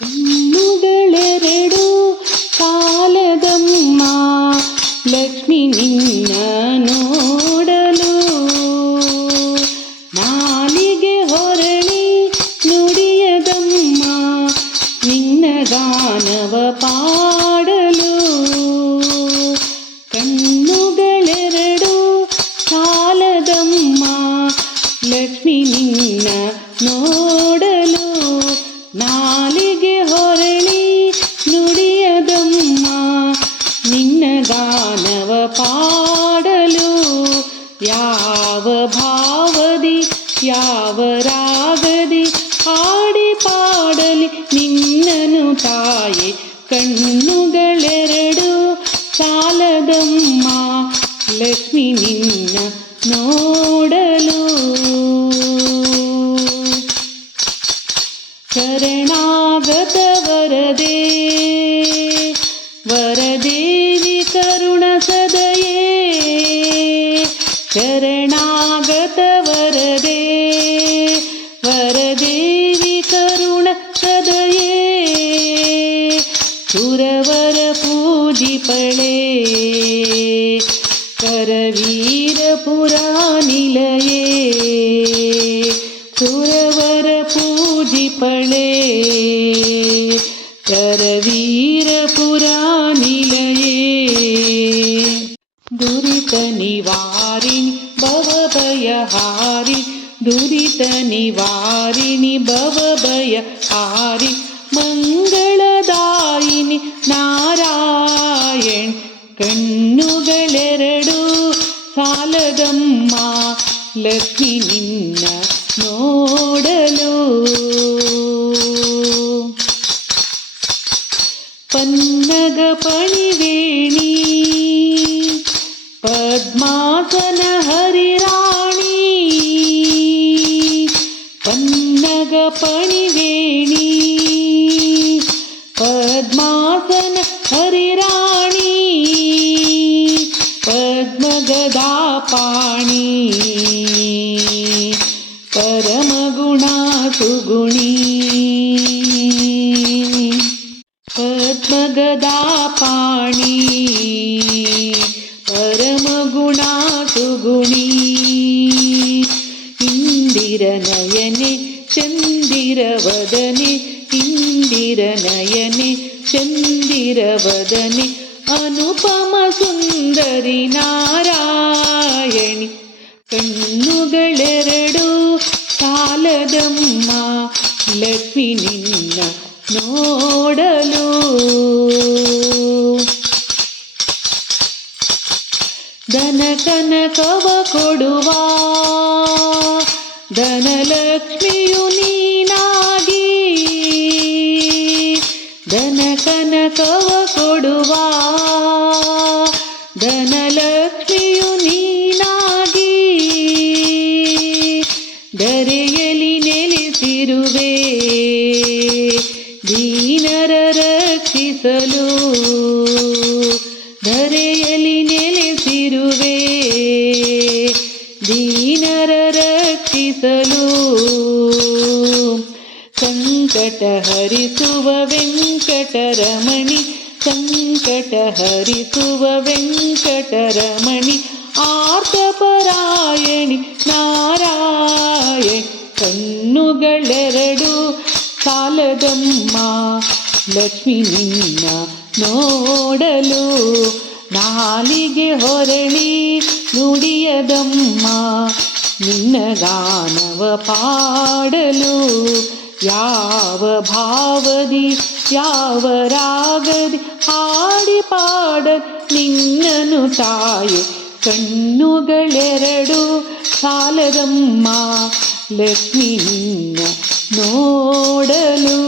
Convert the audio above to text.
ಕಣ್ಣುಗಳೆರಡು ಸಾಲದಮ್ಮ ಲಕ್ಷ್ಮಿ ನಿನ್ನ ನೋಡಲು. ನಾಲಿಗೆ ಹೊರಳಿ ನುಡಿಯದಮ್ಮ ನಿನ್ನ ಗಾನವ ಪಾಡಲು. ಕಣ್ಣುಗಳೆರಡು ಸಾಲದಮ್ಮ ಲಕ್ಷ್ಮಿ ನಿನ್ನ ನೋಡಲು. ನಾಲಿಗೆ ಹೊರಳಿ ನುಡಿಯದಮ್ಮ ನಿನ್ನ ಗಾನವ ಪಾಡಲು. ಯಾವ ಭಾವದಿ ಯಾವ ರಾಗದಿ ಹಾಡಿ ಪಾಡಲಿ ನಿನ್ನನು ತಾಯೆ. ಕಣ್ಣುಗಳೆರಡು ಸಾಲದಮ್ಮ ಲಕ್ಷ್ಮಿ ನಿನ್ನ ನೋಡಲು. ಶರಣಾಗತ ವರದೆ ವರದೇವಿ ಕರುಣ ಸದಯೇ. ಶರಣಾಗತ ವರದೆ ವರದೇವಿ ಕರುಣ ಸದಯೇ. ಸುರವರ ಪೂಜಿಪಳೆ ಕರವೀರಪುರ ನಿಲಯೇ. ಸುರವರ ಪೂಜಿಪಳೆ ಕರವೀರಪುರ ನಿಲಯೇ. ದುರಿತ ನಿವಾರಿಣಿ ಭವಭಯಹಾರಿ ದುರಿತ ನಿವಾರಿಣಿ ಭವಭಯಹಾರಿ ಮಂಗಳದಾಯಿನಿ ನಾರಾಯಣ್. ಕಣ್ಣುಗಳೆರಡು ಸಾಲದಮ್ಮ ಲಕ್ಷ್ಮಿ ನಿನ್ನ ನೋಡಲು. ಪನ್ನಗ ಪಣಿವೇಣಿ ಪದ್ಮಾಸನ ಹರಿರಾಣಿ. ಪನ್ನಗ ಪಣಿವೇಣಿ ಪದ್ಮಾಸನ ಹರಿರಾಣಿ. ಪದ್ಮಗದಾ ಪಾಣಿ ಪರಮಗುಣ ಸುಗುಣಿ. ಪದ್ಮಗದಾ ಪಾಣಿ ಪರಮಗುಣ ಸುಗುಣಿ. ಇಂದಿರ ನಯನೆ ಚಂದಿರ ವದನೆ ಇಂದಿರ ನಯನೆ ಚಂದಿರ ವದನೆ ಅನುಪಮ ಸುಂದರಿ ನಾರಾಯಣಿ. ಕಣ್ಣುಗಳೆರಡು ಸಾಲದಮ್ಮ ಲಕ್ಷ್ಮಿ ನಿನ್ನ ನೋಡಲು. ಧನ ಕನಕವ ಕೊಡುವ ಧನಲಕ್ಷ್ಮಿಯು ನೀನಾಗಿ. ಧನ ಕನಕವ ಕೊಡುವ ಧನಲಕ್ಷ್ಮಿಯು ನೀನಾಗಿ. ಧರೆಯಲಿ ನೆಲೆಸಿರುವೆ ದೀನರ ರಕ್ಷಿಸಲು. ಧರೆಯಲಿ ನೆಲೆಸಿರುವೆ ದೀನರ ರಕ್ಷಿಸಲು. ಸಂಕಟ ಹರಿಸುವ ವೆಂಕಟರಮಣಿ ಸಂಕಟ ಹರಿಸುವ ವೆಂಕಟರಮಣಿ. ಆರ್ತಪರಾಯಣಿ ನಾರಾಯಣ್. ಕಣ್ಣುಗಳೆರಡು ಸಾಲದಮ್ಮ ಲಕ್ಷ್ಮಿ ನಿನ್ನ ನೋಡಲು. ನಾಲಿಗೆ ಹೊರಳಿ ನುಡಿಯದಮ್ಮ ನಿನ್ನ ಗಾನವ ಪಾಡಲು. ಯಾವ ಭಾವದಿ ಯಾವ ರಾಗದಿ ಹಾಡಿ ಪಾಡಲ್ ನಿನ್ನನು ತಾಯೆ. ಕಣ್ಣುಗಳೆರಡು ಸಾಲದಮ್ಮ ಲಕ್ಷ್ಮಿ ನಿನ್ನ ನೋಡಲು.